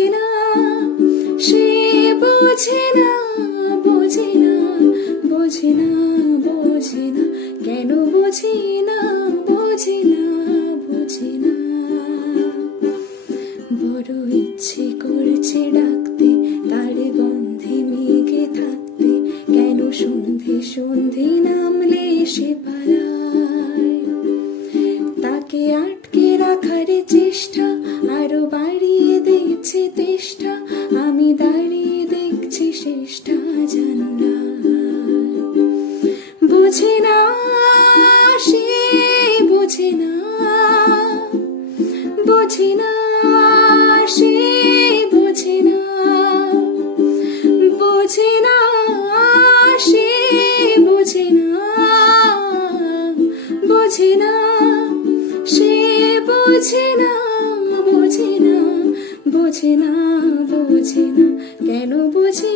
বোঝে না, সে বোঝে না, বোঝে না, বোঝে না, বোঝে না, কেন বোঝে না, বোঝে না, বোঝে না। বড় ইচ্ছে করছে ডাকতে, তার গন্ধে মেঘে থাকতে, কেন সন্ধে সন্ধে নামলে সে পালায়। তাকে আটকে রাখার চেষ্টা আরো বাড়িয়ে দিয়েছে তেষ্টা, আমি দাঁড়িয়ে দেখছি শেষটা জানলায়। বোঝে না, সে বোঝে না, বোঝে না, সে বোঝে না, বোঝে না, সে বোঝে না, বোঝে না, সে বোঝে না, বোঝে না, বোঝে না, বোঝে না, কেন বোঝে